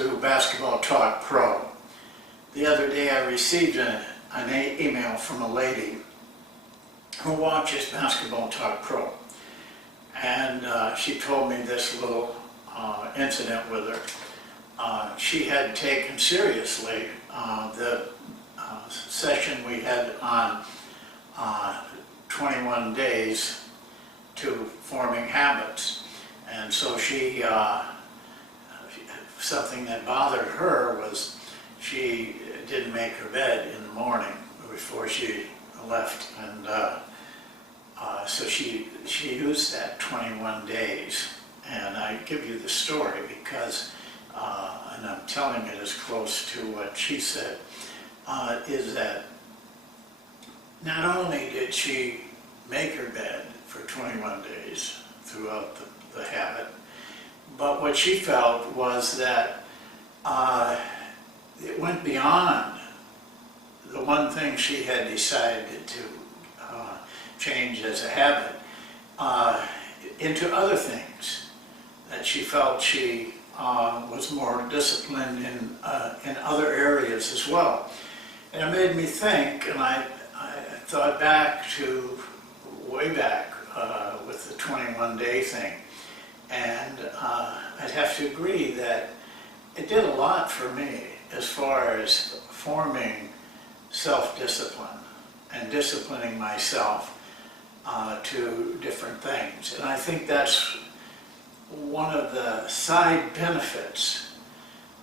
to Basketball Talk Pro. The other day I received an email from a lady who watches Basketball Talk Pro, and she told me this little incident with her. She had taken seriously the session we had on 21 days to forming habits, and so she something that bothered her was she didn't make her bed in the morning before she left, and so she used that 21 days. And I give you the story because, and I'm telling it as close to what she said, is that not only did she make her bed for 21 days throughout the habit, but what she felt was that it went beyond the one thing she had decided to change as a habit into other things, that she felt she was more disciplined in other areas as well. And it made me think, and I thought back to way back with the 21-day thing, and I'd have to agree that it did a lot for me as far as forming self-discipline and disciplining myself to different things. And I think that's one of the side benefits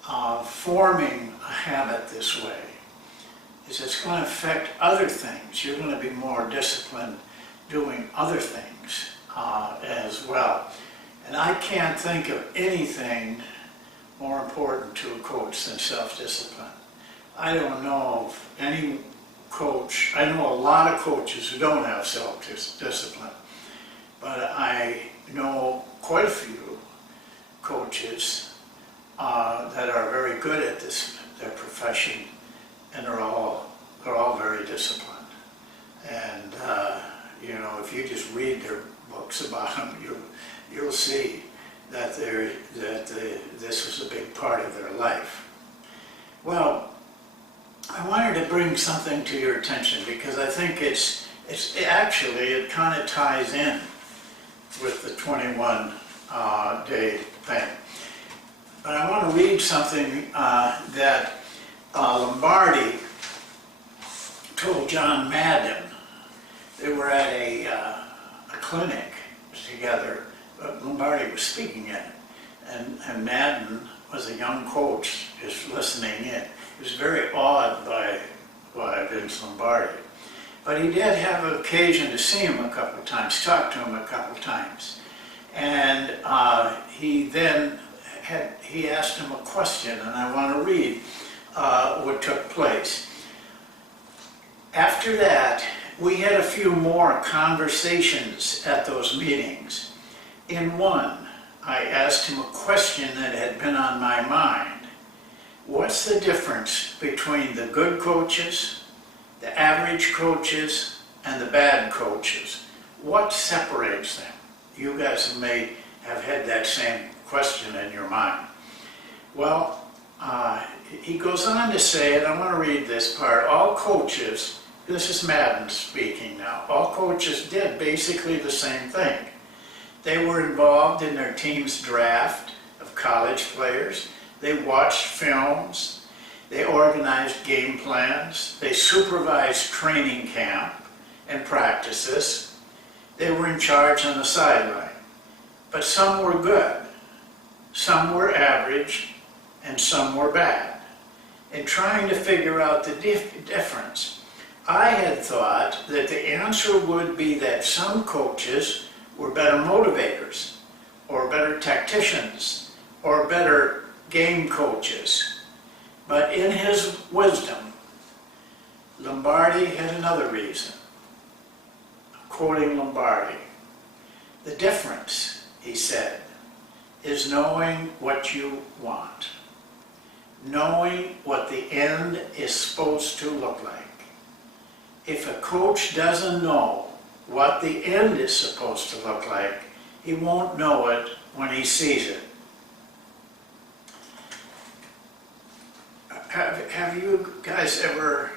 of forming a habit this way, is it's going to affect other things. You're going to be more disciplined doing other things as well. And I can't think of anything more important to a coach than self-discipline. I don't know of any coach, I know a lot of coaches who don't have self-discipline, but I know quite a few coaches that are very good at their profession, and they're all very disciplined. And you know, if you just read their books about them, you'll see that this was a big part of their life. Well, I wanted to bring something to your attention because I think it kind of ties in with the 21 day thing. But I want to read something that Lombardi told John Madden. They were at a clinic together. Lombardi was speaking in it, and Madden was a young coach just listening in. He was very awed by Vince Lombardi. But he did have an occasion to see him a couple of times, talk to him a couple of times. And he asked him a question, and I want to read what took place. After that, we had a few more conversations at those meetings. In one, I asked him a question that had been on my mind. What's the difference between the good coaches, the average coaches, and the bad coaches? What separates them? You guys may have had that same question in your mind. Well, he goes on to say, and I want to read this part, all coaches, this is Madden speaking now, all coaches did basically the same thing. They were involved in their team's draft of college players. They watched films. They organized game plans. They supervised training camp and practices. They were in charge on the sideline. But some were good, some were average, and some were bad. In trying to figure out the difference, I had thought that the answer would be that some coaches were better motivators, or better tacticians, or better game coaches. But in his wisdom, Lombardi had another reason. Quoting Lombardi, the difference, he said, is knowing what you want. Knowing what the end is supposed to look like. If a coach doesn't know what the end is supposed to look like, he won't know it when he sees it. have you guys ever,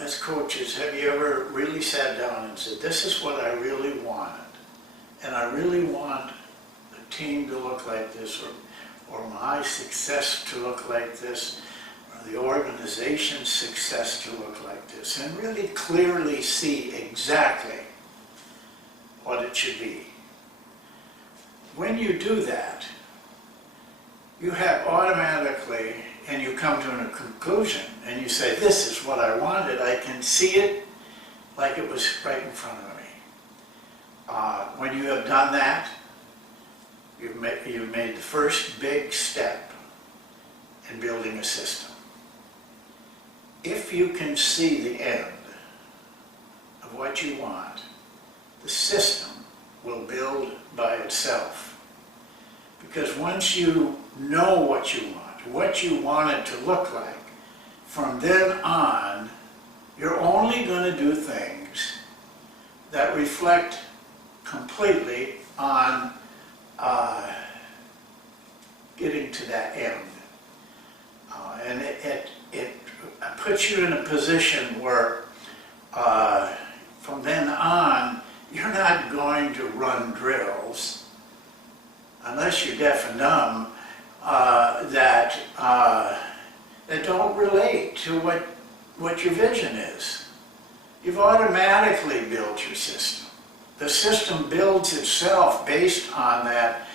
as coaches, have you ever really sat down and said, this is what I really wanted, and I really want the team to look like this, or my success to look like this, or the organization's success to look like this, and really clearly see exactly what it should be. When you do that, you have automatically, and you come to a conclusion, and you say, this is what I wanted. I can see it like it was right in front of me. When you have done that, you've made the first big step in building a system. If you can see the end of what you want, the system will build by itself. Because once you know what you want it to look like, from then on, you're only going to do things that reflect completely on getting to that end. And it puts you in a position where from then on, you're not going to run drills, unless you're deaf and dumb, that don't relate to what your vision is. You've automatically built your system. The system builds itself based on that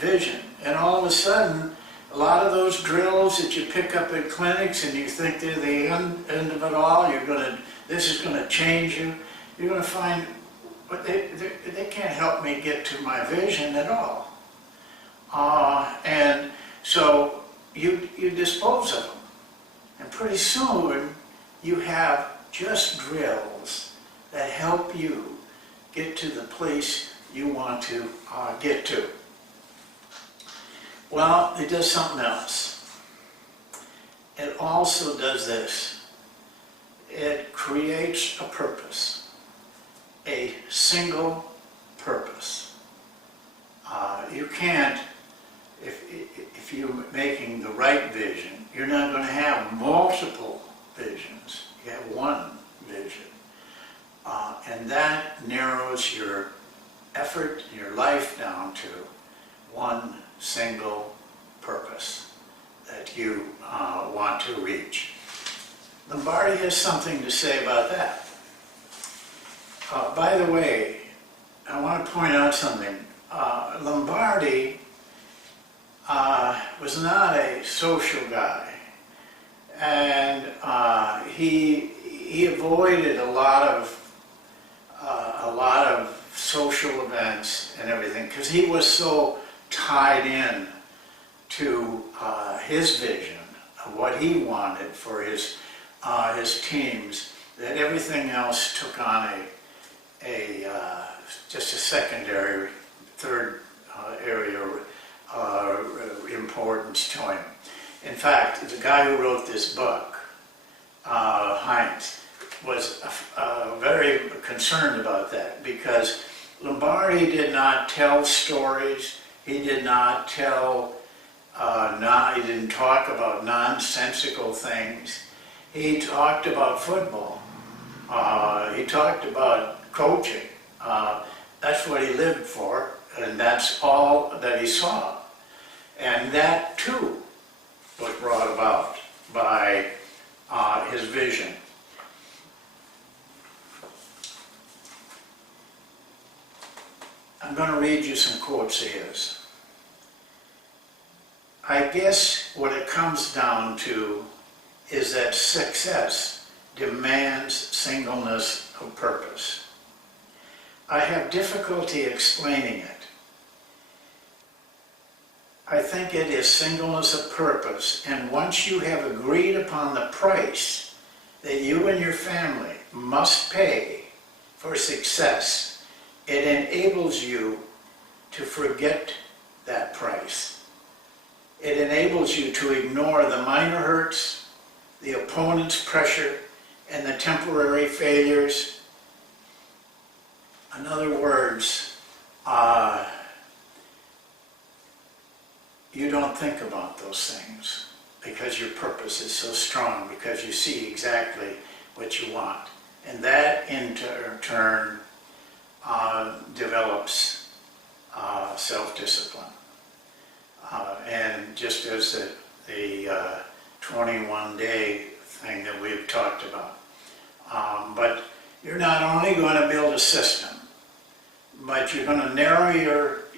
vision. And all of a sudden, a lot of those drills that you pick up at clinics and you think they're the end of it all, this is going to change you, you're going to find, but they can't help me get to my vision at all. And so you dispose of them. And pretty soon you have just drills that help you get to the place you want to get to. Well, it does something else. It also does this. It creates a purpose, a single purpose. You can't, if you're making the right vision, you're not going to have multiple visions. You have one vision. And that narrows your effort, your life down to one single purpose that you want to reach. Lombardi has something to say about that. By the way, I want to point out something. Lombardi was not a social guy, and he avoided a lot of social events and everything because he was so tied in to his vision of what he wanted for his teams that everything else took on just a secondary, third area importance to him. In fact, the guy who wrote this book, Heinz, was very concerned about that because Lombardi did not tell stories. He did not tell, he didn't talk about nonsensical things. He talked about football. He talked about coaching. That's what he lived for, and that's all that he saw. And that, too, was brought about by his vision. I'm going to read you some quotes of his. I guess what it comes down to is that success demands singleness of purpose. I have difficulty explaining it. I think it is singleness of purpose, and once you have agreed upon the price that you and your family must pay for success, it enables you to forget that price. It enables you to ignore the minor hurts, the opponent's pressure, and the temporary failures. In other words, you don't think about those things because your purpose is so strong, because you see exactly what you want. And that in turn develops self-discipline. And just as the 21-day thing that we've talked about. But you're not only going to build a system, but you're going to narrow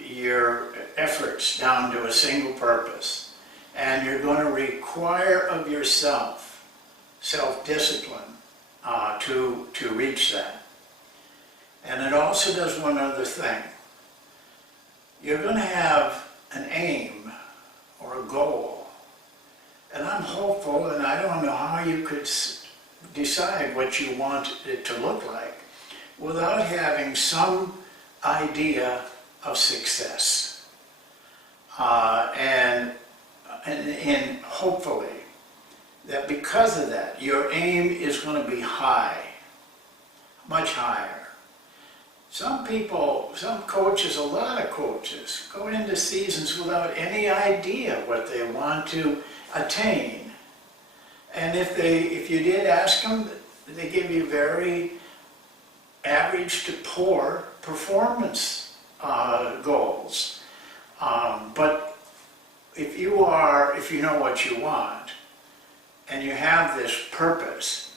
your efforts down to a single purpose. And you're going to require of yourself self-discipline to reach that. And it also does one other thing. You're going to have an aim or a goal. And I'm hopeful, and I don't know how you could decide what you want it to look like without having some idea of success. And hopefully that because of that, your aim is going to be high, much higher. Some people, some coaches, a lot of coaches, go into seasons without any idea what they want to attain. And if you did ask them, they give you very average to poor performance goals. But if you know what you want, and you have this purpose,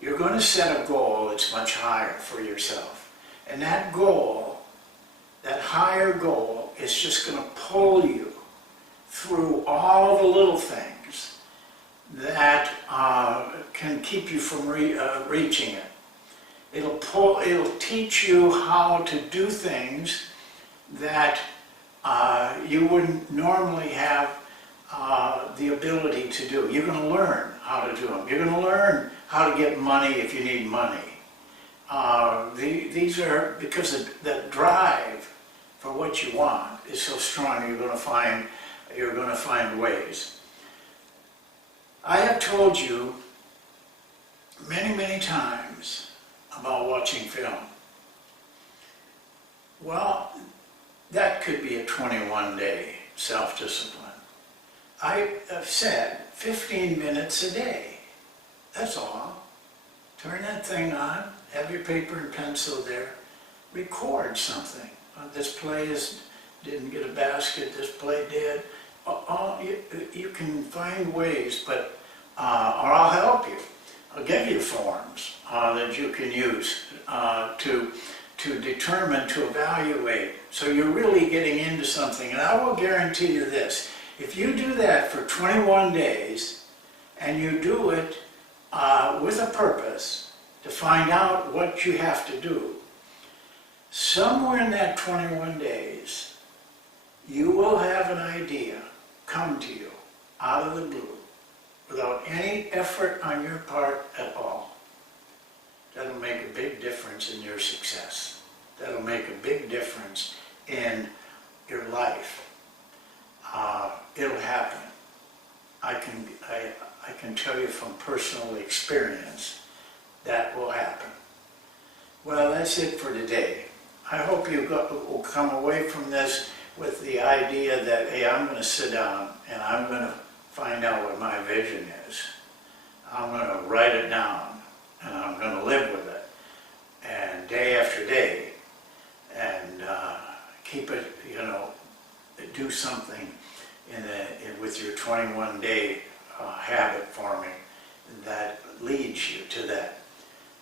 you're going to set a goal that's much higher for yourself. And that goal, that higher goal, is just going to pull you through all the little things that can keep you from reaching it. It'll teach you how to do things that you wouldn't normally have the ability to do. You're going to learn how to do them. You're going to learn how to get money if you need money. These are because the drive for what you want is so strong. You're going to find ways. I have told you many, many times about watching film. Well, that could be a 21-day self-discipline. I have said 15 minutes a day. That's all. Turn that thing on, have your paper and pencil there, record something. This play didn't get a basket, this play did. You can find ways, but or I'll help you. I'll give you forms that you can use to determine, to evaluate. So you're really getting into something. And I will guarantee you this. If you do that for 21 days, and you do it with a purpose to find out what you have to do, somewhere in that 21 days, you will have an idea come to you out of the blue without any effort on your part at all. That'll make a big difference in your success. That'll make a big difference in your life. It'll happen. I can tell you from personal experience that will happen. Well, that's it for today. I hope you will come away from this with the idea that, hey, I'm going to sit down and I'm going to find out what my vision is. I'm going to write it down and I'm going to live with it. And day after day, and keep it, do something with your 21-day habit forming that leads you to that.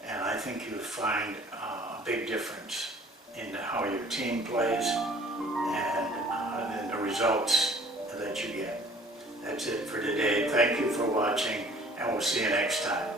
And I think you'll find a big difference in how your team plays and in the results that you get. That's it for today. Thank you for watching, and we'll see you next time.